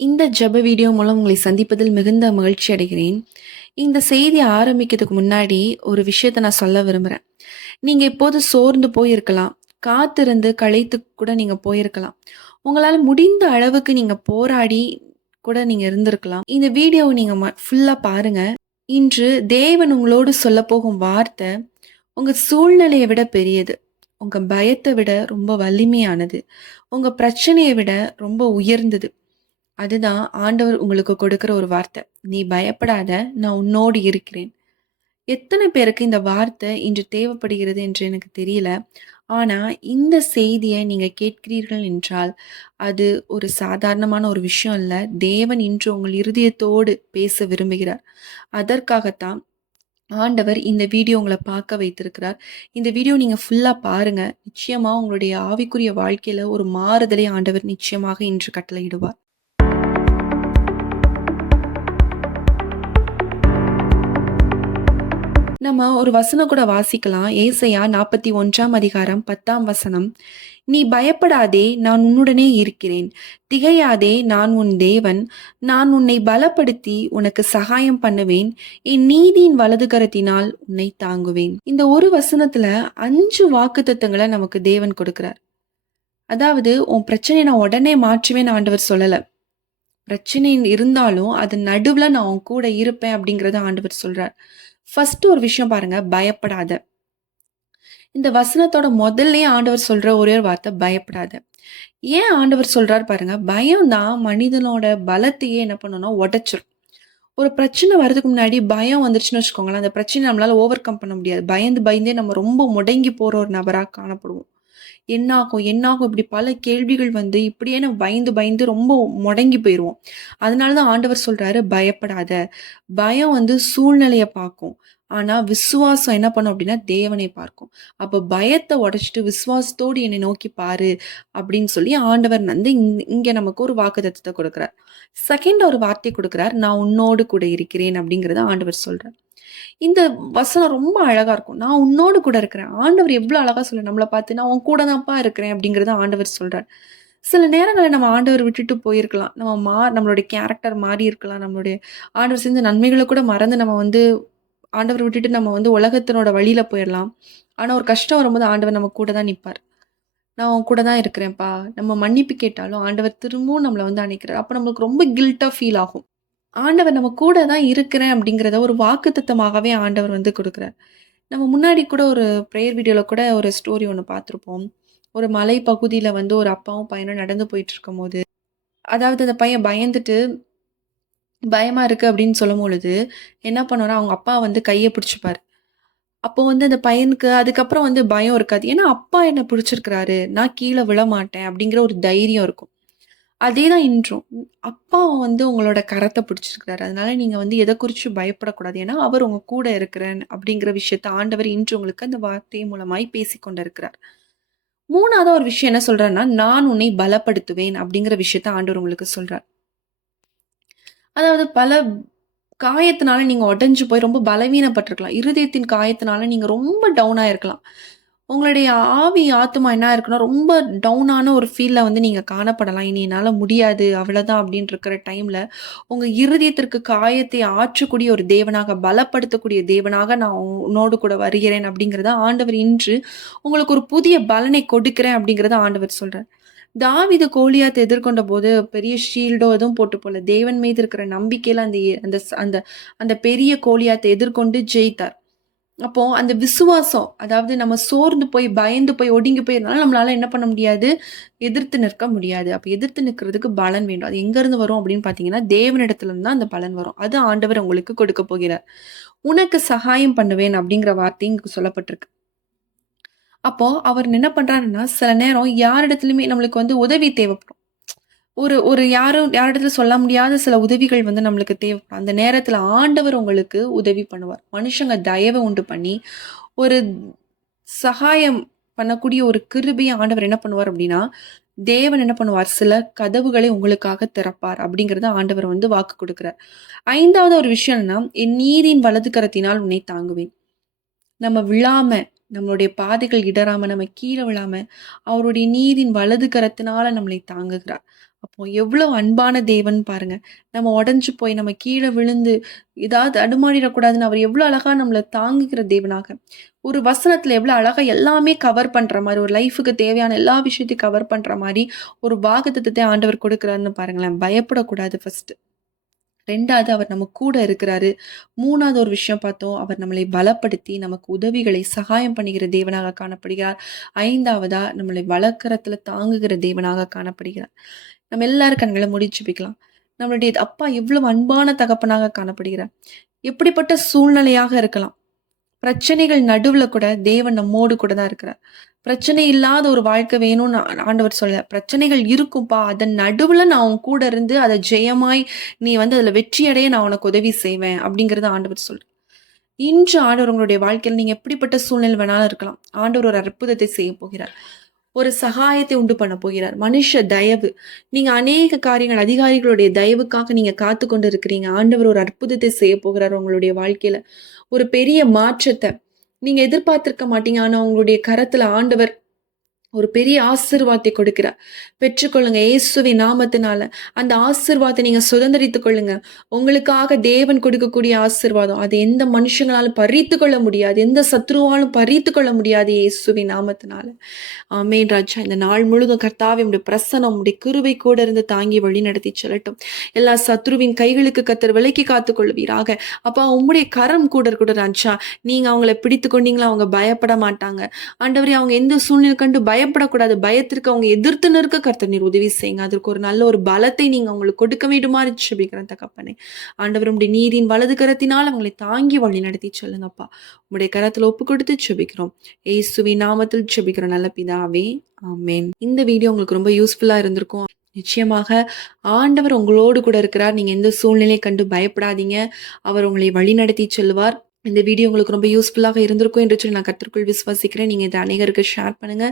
இந்த ஜெப வீடியோ மூலம் உங்களை சந்திப்பதில் மிகுந்த மகிழ்ச்சி அடைகிறேன். இந்த செய்திய ஆரம்பிக்கிறதுக்கு முன்னாடி ஒரு விஷயத்த நான் சொல்ல விரும்புறேன். நீங்க இப்போது சோர்ந்து போயிருக்கலாம். காத்திருந்து களைத்து கூட நீங்க போயிருக்கலாம். உங்களால முடிந்த அளவுக்கு நீங்க போராடி கூட நீங்க இருந்திருக்கலாம். இந்த வீடியோவ நீங்க ஃபுல்லா பாருங்க. இன்று தேவன் உங்களோடு சொல்லப்போகும் வார்த்தை, உங்க சூழ்நிலைய விட பெரியது. உங்க பயத்த விட ரொம்ப வலிமையானது. உங்க பிரச்சனைய விட ரொம்ப உயர்ந்தது. அதுதான் ஆண்டவர் உங்களுக்கு கொடுக்கிற ஒரு வார்த்தை. "நீ பயப்படாத, நான் உன்னோடு இருக்கிறேன்." எத்தனை பேருக்கு இந்த வார்த்தை இன்று தேவைப்படுகிறது என்று எனக்கு தெரியல. ஆனா, இந்த செய்திய நீங்க கேட்கிறீர்கள் என்றால், அது ஒரு சாதாரணமான ஒரு விஷயம் இல்ல. தேவன் இன்று உங்கள் இருதயத்தோடு பேச விரும்புகிறார். அதற்காகத்தான் ஆண்டவர் இந்த வீடியோ உங்கள பார்க்க வைத்திருக்கிறார். இந்த வீடியோ நீங்க ஃபுல்லா பாருங்க. நிச்சயமா உங்களுடைய ஆவிக்குரிய வாழ்க்கையில ஒரு மாறுதலை ஆண்டவர் நிச்சயமாக இன்று கட்டளையிடுவார். நம்ம ஒரு வசனம் கூட வாசிக்கலாம். ஏசாயா 41ஆம் அதிகாரம் 10ஆம் வசனம். "நீ பயப்படாதே, நான் உன்னுடனே இருக்கிறேன். திகையாதே, நான் உன் தேவன். நான் உன்னை பலப்படுத்தி உனக்கு சகாயம் பண்ணுவேன். என் நீதியின் வலது கரத்தினால் உன்னை தாங்குவேன்." இந்த ஒரு வசனத்துல 5 வாக்குத்தத்தங்கள நமக்கு தேவன் கொடுக்கிறார். அதாவது உன் பிரச்சனைய நான் உடனே மாற்றுவேன்னு ஆண்டவர் சொல்லல. பிரச்சனை இருந்தாலும் அது நடுவுல நான் உன் கூட இருப்பேன் அப்படிங்கிறத ஆண்டவர் சொல்றார். ஃபர்ஸ்ட் ஒரு விஷயம் பாருங்க, பயப்படாத. இந்த வசனத்தோட முதல்லயே ஆண்டவர் சொல்ற ஒரே ஒரு வார்த்தை பயப்படாத. ஏன் ஆண்டவர் சொல்றாரு பாருங்க, பயம் தான் மனிதனோட பலத்தையே என்ன பண்ணும்னா உடைச்சிரும். ஒரு பிரச்சனை வரதுக்கு முன்னாடி பயம் வந்துருச்சுன்னு வச்சுக்கோங்களேன், அந்த பிரச்சனைய நம்மளால ஓவர் கம் பண்ண முடியாது. பயந்து பயந்தே நம்ம ரொம்ப முடங்கி போற ஒரு நபரா காணப்படுவோம். என்னாகும்? என்னாகும்? இப்படி பல கேள்விகள் வந்து இப்படியே நம்ம பயந்து பயந்து ரொம்ப முடங்கி போயிருவோம். அதனால தான் ஆண்டவர் சொல்றாரு, பயப்படாத. பயம் வந்து சூழ்நிலைய பார்க்கும். ஆனா விசுவாசம் என்ன பண்ணும் அப்படின்னா, தேவனை பார்க்கும். அப்ப பயத்த உடைச்சுட்டு விசுவாசத்தோடு என்னை நோக்கி பாரு அப்படின்னு சொல்லி ஆண்டவர் வந்து இங்க நமக்கு ஒரு வாக்குத்தத்தத்த கொடுக்கிறார். செகண்ட் ஒரு வார்த்தை கொடுக்கிறார். நான் உன்னோடு கூட இருக்கிறேன் அப்படிங்கிறத ஆண்டவர் சொல்றார். இந்த வசனம் ரொம்ப அழகா இருக்கும். நான் உன்னோடு கூட இருக்கிறேன். ஆண்டவர் எவ்வளோ அழகா நம்மள பார்த்து, "நான் உன் கூட தான்ப்பா இருக்கிறேன்" அப்படிங்கிறத ஆண்டவர் சொல்றார். சில நேரங்கள்ல நம்ம ஆண்டவர் விட்டுட்டு போயிருக்கலாம். நம்மளுடைய கேரக்டர் மாறி இருக்கலாம். நம்மளுடைய ஆண்டவர் செஞ்ச நன்மைகள கூட மறந்து நம்ம வந்து ஆண்டவர விட்டுட்டு நம்ம வந்து உலகத்தினோட வழியில போயிரலாம். ஆனா ஒரு கஷ்டம் வரும்போது ஆண்டவர் நம்ம கூட தான் நிப்பார். "நான் உன் கூட தான் இருக்கிறேன்ப்பா." நம்ம மன்னிப்பு கேட்டாலும் ஆண்டவர் திரும்பவும் நம்மள வந்து அணைக்கிறார். அப்ப நம்மளுக்கு ரொம்ப கில்ட்டா ஃபீல் ஆகும். ஆண்டவர் நம்ம கூட தான் இருக்கிறேன் அப்படிங்கிறத ஒரு வாக்குத்தத்தமாகவே ஆண்டவர் வந்து குடுக்குறார். நம்ம முன்னாடி கூட ஒரு பிரேயர் வீடியோல கூட ஒரு ஸ்டோரி ஒண்ணு பார்த்துருப்போம். ஒரு மலை பகுதியில வந்து ஒரு அப்பாவும் பையனும் நடந்து போயிட்டுருக்கும்போது, அதாவது அந்த பையன் பயந்துட்டு, பயமா இருக்கு அப்படின்னு சொல்லும்பொழுது, என்ன பண்ணுவாருன்னா, அவங்க அப்பா வந்து கைய பிடிச்சுப்பாரு. அப்போ வந்து அந்த பையனுக்கு அதுக்கப்புறம் வந்து பயம் இருக்காது. ஏன்னா, அப்பா என்ன பிடிச்சிருக்கிறாரு, நான் கீழ விழமாட்டேன் அப்படிங்கிற ஒரு தைரியம் இருக்கும். அதே தான் இன்றும். அப்பா வந்து உங்களோட கரத்த பிடிச்சிருக்கிறாரு. அதனால நீங்க வந்து எத குறிச்சும் பயப்படக்கூடாது. ஏன்னா, அவர் உங்க கூட இருக்கிறேன் அப்படிங்கிற விஷயத்த ஆண்டவர் இன்று உங்களுக்கு அந்த வார்த்தை மூலமாய் பேசிக் கொண்டிருக்கிறார். 3வதா ஒரு விஷயம் என்ன சொல்றார்ன்னா, நான் உன்னை பலப்படுத்துவேன் அப்படிங்கிற விஷயத்த ஆண்டவர் உங்களுக்கு சொல்றார். அதாவது பல காயத்தினால நீங்க உடைஞ்சு போய் ரொம்ப பலவீனப்பட்டுருக்கலாம். இருதயத்தின் காயத்தினால நீங்க ரொம்ப டவுன் ஆயிருக்கலாம். உங்களுடைய ஆவி, ஆத்துமா என்ன ஆயிருக்குன்னா, ரொம்ப டவுனான ஒரு ஃபீல்ல வந்து நீங்க காணப்படலாம். "இனி என்னால முடியாது, அவ்வளதான்" அப்படின்னு இருக்கிற டைம்ல, உங்க இருதயத்திற்கு காயத்தை ஆற்றக்கூடிய ஒரு தேவனாக, பலப்படுத்தக்கூடிய தேவனாக நான் உன்னோடு கூட வருகிறேன் அப்படிங்கிறத ஆண்டவர் இன்று உங்களுக்கு ஒரு புதிய பலனை கொடுக்கிறேன் அப்படிங்கிறத ஆண்டவர் சொல்றார். தாவீது கோலியாத்த எதிர்கொண்டபோது பெரிய ஷீல்டோ எதுவும் போட்டு போல. தேவன் மீது இருக்கிற நம்பிக்கையில அந்த எ அந்த ஸ் அந்த அந்த பெரிய கோலியாத்த எதிர்கொண்டு ஜெயித்தார். அப்போ அந்த விசுவாசம், அதாவது நம்ம சோர்ந்து போய், பயந்து போய், ஒடுங்கி போயிருந்தாலும் நம்மளால என்ன பண்ண முடியாது? எதிர்த்து நிற்க முடியாது. அப்ப எதிர்த்து நிற்கிறதுக்கு பலன் வேண்டும். அது எங்கருந்து வரும் அப்படின்னு பார்த்தீங்கன்னா, தேவனிடத்திலிருந்து தான் அந்த பலன் வரும். அது ஆண்டவர் உங்களுக்கு கொடுக்க போகிறார். "உனக்கு சகாயம் பண்ணுவேன்" அப்படிங்கிற வார்த்தை இங்க சொல்லப்பட்டிருக்கு. அப்போ அவர் என்ன பண்றாருன்னா, சில நேரம் யாரிடத்திலுமே நம்மளுக்கு வந்து உதவி தேவைப்படும். ஒரு ஒரு யாரிடத்துல சொல்ல முடியாத சில உதவிகள் வந்து நம்மளுக்கு தேவைப்படும். அந்த நேரத்துல ஆண்டவர் உங்களுக்கு உதவி பண்ணுவார். மனுஷங்க தயவ உண்டு பண்ணி, ஒரு சகாயம் பண்ணக்கூடிய ஒரு கிருபைய ஆண்டவர் என்ன பண்ணுவார் அப்டின்னா, தேவன் என்ன பண்ணுவார், சில கதவுகளை உங்களுக்காக திறப்பார் அப்டிங்கிறத ஆண்டவர் வந்து வாக்கு குடுக்குறார். 5வது ஒரு விஷயம் என்னன்னா, என் நீதியின் வலது கரத்தினால் உன்னை தாங்குவேன். நம்ம விழாம, நம்மளுடைய பாதைகள் இடராம, நம்ம கீழ விழாம, அவருடைய நீதியின் வலது கரத்தினால நம்மளை தாங்குகிறார். அப்போ எவ்வளோ அன்பான தேவன் பாருங்க. நம்ம உடைஞ்சு போய் நம்ம கீழ விழுந்து ஏதாவது தடுமாறிறக்கூடாதுன்னு அவர் எவ்வளோ அழகா நம்மள தாங்குகிற தேவனாக, ஒரு வசனத்துல எவ்வளோ அழகா எல்லாமே கவர் பண்ற மாரி, ஒரு லைஃப்‌க்கு தேவையான எல்லா விஷயத்தையும் கவர் பண்ற மாரி, ஒரு வாக்குத்தத்தத்தை ஆண்டவர் கொடுக்கிறாருன்னு பாருங்களேன். பயப்படக்கூடாது ஃபர்ஸ்ட்டு. 2வது அவர் நம்ம கூட இருக்கிறாரு. 3வது ஒரு விஷயம் பார்த்தோம். அவர் நம்மளை பலப்படுத்தி, நமக்கு உதவிகளை சகாயம் பண்ணுகிற தேவனாக காணப்படுகிறார். 5வதா நம்மளை வளர்க்கரத்தில தாங்குகிற தேவனாக காணப்படுகிறார். நம்ம எல்லாரும் கண்கள மூடி ஜெபிக்கலாம். நம்மளுடைய அப்பா எவ்வளவு அன்பான தகப்பனாக காணப்படுகிறார். எப்படிப்பட்ட சூழ்நிலையாக இருக்கலாம். பிரச்சனைகள் நடுவுல கூட தேவன் நம்மோடு கூட தான் இருக்கிறார். பிரச்சனை இல்லாத ஒரு வாழ்க்கை வேணும்னு ஆண்டவர் சொல்லல. பிரச்சனைகள் இருக்கும்பா. அதன் நடுவுல நான் உன் கூட இருந்து அத ஜெயமாய் நீ வந்து அதுல வெற்றி அடைய நான் உனக்கு உதவி செய்வேன் அப்படிங்கிறத ஆண்டவர் சொல்றார். இன்று ஆண்டவர் உங்களுடைய வாழ்க்கையில நீங்க எப்படிப்பட்ட சூழ்நிலை வேணாலும் இருக்கலாம். ஆண்டவர் ஒரு அற்புதத்தை செய்ய போகிறார். ஒரு சகாயத்தை உண்டு பண்ண போகிறார். மனுஷ தயவு. நீங்க அநேக காரியங்கள் அதிகாரிகளுடைய தயவுக்காக நீங்க காத்து கொண்டு இருக்கிறீங்க. ஆண்டவர் ஒரு அற்புதத்தை செய்ய போகிறார் உங்களுடைய வாழ்க்கையில. ஒரு பெரிய மாற்றத்த நீங்க எதிர்பார்த்திருக்க மாட்டீங்க. ஆனா உங்களுடைய கரத்துல ஆண்டவர் ஒரு பெரிய ஆசீர்வாதத்தை கொடுக்கிறார். பெற்றுக்கொள்ளுங்க இயேசுவின் நாமத்தினால. அந்த ஆசீர்வாதத்தை நீங்க சுதந்தரித்துக் கொள்ளுங்க. உங்களுக்காக தேவன் கொடுக்கக்கூடிய ஆசீர்வாதம். அது எந்த மனுஷங்களாலும் பறித்துக் கொள்ள முடியாது. எந்த சத்ருவாலும் பறித்துக் கொள்ள முடியாது இயேசுவின் நாமத்தினால. ஆமென் ராஜா. இந்த நாள் முழுதும் கர்த்தாவே உம்முடைய பிரசன்னம், உம்முடைய கிருபை கூட இருந்து தாங்கி வழிநடத்தி செல்லட்டும். எல்லா சத்ருவின் கைகளுக்கு கர்த்தர் விலக்கி காத்துக் கொள்வீராக. அப்பா உம்முடைய கரம் கூட இருக்கட்டும் ராஜா. நீங்க அவங்கள பிடித்துக் கொண்டீங்களா அவங்க பயப்பட மாட்டாங்க. ஆண்டவரே அவங்க எந்த சூழ்நிலை கண்டு பயப்படக்கூடாது. பயத்திற்கு அவங்க எதிர்த்து நிற்க கர்த்தர் நீர் உதவி செய்யுங்க. அதற்கு ஒரு நல்ல ஒரு பலத்தை நீங்க அவங்களுக்கு கொடுக்க வேண்டுமாறு ஜெபிக்கிறேன் தகப்பனே. ஆண்டவர் உம்முடைய நீதியின் வலது கரத்தினால் அவங்களை தாங்கி வழி நடத்தி சொல்லுங்கப்பா. உம்முடைய கரத்துல ஒப்பு கொடுத்து ஜெபிக்கிறோம். இயேசுவின் நாமத்தில் ஜெபிக்கிறோம் நல்ல பிதாவே. ஆமென். இந்த வீடியோ உங்களுக்கு ரொம்ப யூஸ்ஃபுல்லா இருந்திருக்கும். நிச்சயமாக ஆண்டவர் உங்களோடு கூட இருக்கிறார். நீங்க எந்த சூழ்நிலை கண்டு பயப்படாதீங்க. அவர் உங்களை வழிநடத்தி செல்வார். இந்த வீடியோ உங்களுக்கு ரொம்ப யூஸ்ஃபுல்லாக இருந்திருக்கும் என்று சொல்லி நான் கர்த்தருக்குள் விசுவாசிக்கிறேன். நீங்க இதை அநேகருக்கு ஷேர் பண்ணுங்க.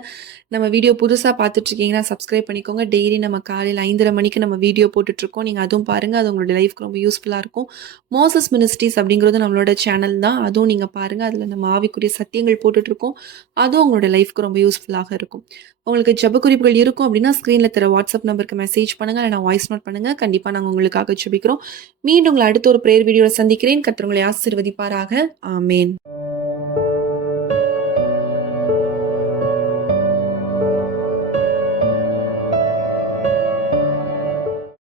நம்ம வீடியோ புதுசா பார்த்துட்டு இருக்கீங்கன்னா சப்ஸ்கிரைப் பண்ணிக்கோங்க. டெய்லி நம்ம காலையில 5:30 மணிக்கு நம்ம வீடியோ போட்டுட்டு இருக்கோம். நீங்க அதுவும் பாருங்க. அது உங்களுடைய லைஃப்க்கு ரொம்ப யூஸ்ஃபுல்லா இருக்கும். மோசஸ் மினிஸ்ட்ரீஸ் அப்படிங்கிறது நம்மளோட சேனல் தான். அதுவும் நீங்க பாருங்க. அதுல நம்ம ஆவிக்குரிய சத்தியங்கள் போட்டுட்டு இருக்கோம். அதுவும் உங்களோட லைஃப்க்கு ரொம்ப யூஸ்ஃபுல்லாக இருக்கும். உங்களுக்கு ஜெப குறிப்புகள் இருக்கும் அப்படின்னா ஸ்க்ரீன்ல தர வாட்ஸ்அப் நம்பருக்கு மெசேஜ் பண்ணுங்க. இல்லைனா வாய்ஸ் நோட் பண்ணுங்க. கண்டிப்பா நாங்க உங்களுக்காக ஜெபிக்கிறோம். மீண்டும் உங்களை அடுத்த ஒரு பிரேயர் வீடியோல சந்திக்கிறேன். கர்த்தர் உங்களை ஆசீர்வதிப்பாராக. ஆமென்.